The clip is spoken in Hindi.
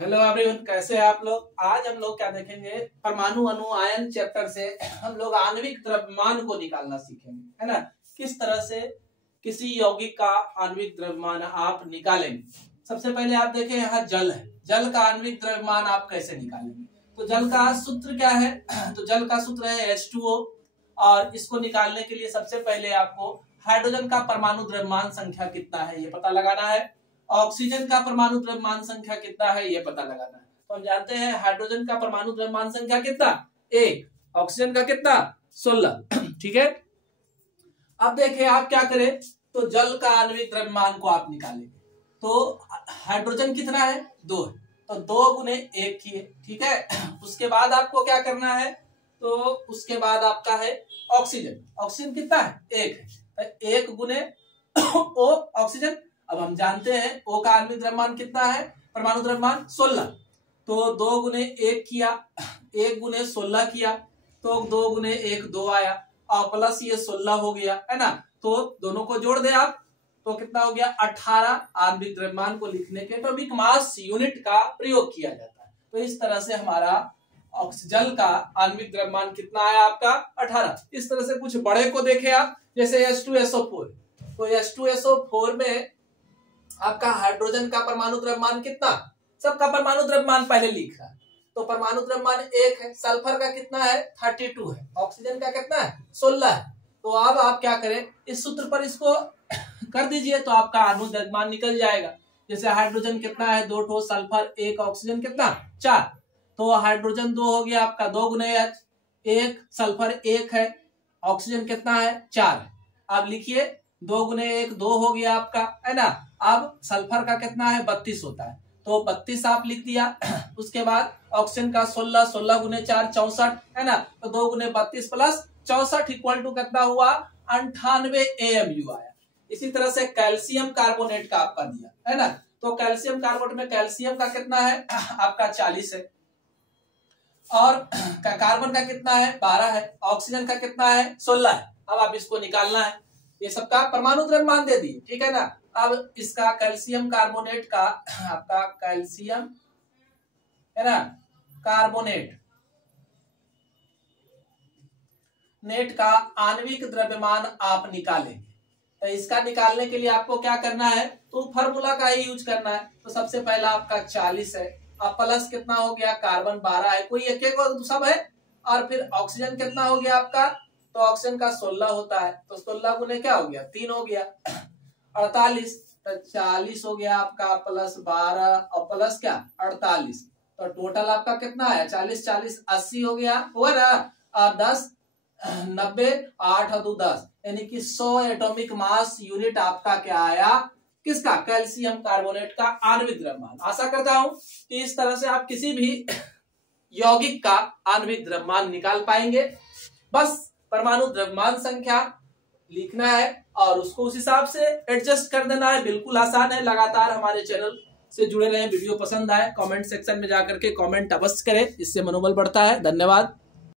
हेलो एवरीवन, कैसे हैं आप लोग। आज हम लोग क्या देखेंगे, परमाणु अणु आयन चैप्टर से हम लोग आणविक द्रव्यमान को निकालना सीखेंगे, है ना। किस तरह से किसी यौगिक का आणविक द्रव्यमान आप निकालेंगे। सबसे पहले आप देखें, यहाँ जल है, जल का आणविक द्रव्यमान आप कैसे निकालेंगे। तो जल का सूत्र क्या है, तो जल का सूत्र है H2O। और इसको निकालने के लिए सबसे पहले आपको हाइड्रोजन का परमाणु द्रव्यमान संख्या कितना है ये पता लगाना है, ऑक्सीजन का परमाणु द्रव्यमान संख्या कितना है ये पता लगाना है। तो हम जानते हैं हाइड्रोजन का परमाणु द्रव्यमान संख्या कितना, 1, ऑक्सीजन का कितना, 16। ठीक है। अब देखिए आप क्या करें, तो जल का आणविक द्रव्यमान को आप निकालेंगे। तो हाइड्रोजन कितना है, 2 है, तो 2 गुने 1 किए। ठीक है। उसके बाद आपको क्या करना है, तो उसके बाद आपका है ऑक्सीजन। ऑक्सीजन कितना है, 1 है, तो 1 गुने ओ ऑक्सीजन। अब हम जानते हैं O का आणविक द्रव्यमान कितना है, परमाणु द्रव्यमान 16। तो 2 गुने 1 किया, 1 गुने 16 किया, तो 2 गुने 1 2 आया, और प्लस ये 16 हो गया, है ना। तो दोनों को जोड़ दे आप, तो कितना हो गया, 18। आणविक द्रव्यमान को लिखने के एटॉमिक मास यूनिट का प्रयोग किया जाता है। तो इस तरह से हमारा जल का आणविक द्रव्यमान कितना आया आपका, 18। इस तरह से कुछ बड़े को देखे आप, जैसे H2SO4। तो H2SO4 में आपका हाइड्रोजन का परमाणु द्रव्यमान कितना, सबका परमाणु द्रव्यमान पहले लिख रहा है। तो परमाणु द्रव्यमान 1 है, सल्फर का कितना है, 32 है, ऑक्सीजन का कितना है, 16 है। तो अब आप क्या करें, इस सूत्र पर इसको कर दीजिए, तो आपका अणु द्रव्यमान निकल जाएगा। जैसे हाइड्रोजन कितना है, 2 ठो, सल्फर 1, ऑक्सीजन कितना, 4। तो हाइड्रोजन 2 हो गया आपका, 2 गुने 1, सल्फर 1 है, ऑक्सीजन कितना है, 4 है। अब लिखिए 2 गुने 1 2 हो गया आपका, है ना। अब सल्फर का कितना है, 32 होता है, तो 32 आप लिख दिया। उसके बाद ऑक्सीजन का 16, 16 गुने 4 64, है ना। तो 2 गुने 32 प्लस 64 इक्वल टू कितना हुआ, 98 AMU आया। इसी तरह से कैल्शियम कार्बोनेट का आपका दिया, है ना। तो कैल्शियम कार्बोनेट में कैल्शियम का कितना है आपका 40 है, और कार्बन का कितना है, 12 है, ऑक्सीजन का कितना है, 16 है। अब आप इसको निकालना है, ये सबका परमाणु द्रव्यमान दे दिए, ठीक है ना। अब इसका कैल्शियम कार्बोनेट का आपका कैल्शियम, है ना, कार्बोनेट नेट का आणविक द्रव्यमान आप निकालेंगे। तो इसका निकालने के लिए आपको क्या करना है, तो फॉर्मूला का ही यूज करना है। तो सबसे पहला आपका 40 है, अब प्लस कितना हो गया, कार्बन 12 है, कोई एक एक सब है, और फिर ऑक्सीजन कितना हो गया आपका, तो ऑक्सीजन का 16 होता है, तो 16 गुने क्या हो गया, 3 हो गया, 48। तो 40 हो गया आपका, प्लस 12 और प्लस क्या, 48। तो टोटल आपका कितना है, 40 40 80 हो गया, हुआ ना। और 10 90, 8 और 2 10, यानी कि 100 एटॉमिक मास यूनिट आपका क्या आया, किसका, कैल्शियम कार्बोनेट का आणविक द्रव्यमान। आशा करता हूं कि इस तरह से आप किसी भी यौगिक का आणविक द्रव्यमान निकाल पाएंगे। बस परमाणु द्रव्यमान संख्या लिखना है और उसको उस हिसाब से एडजस्ट कर देना है। बिल्कुल आसान है। लगातार हमारे चैनल से जुड़े रहें। वीडियो पसंद आए कमेंट सेक्शन में जाकर के कमेंट अवश्य करें, इससे मनोबल बढ़ता है। धन्यवाद।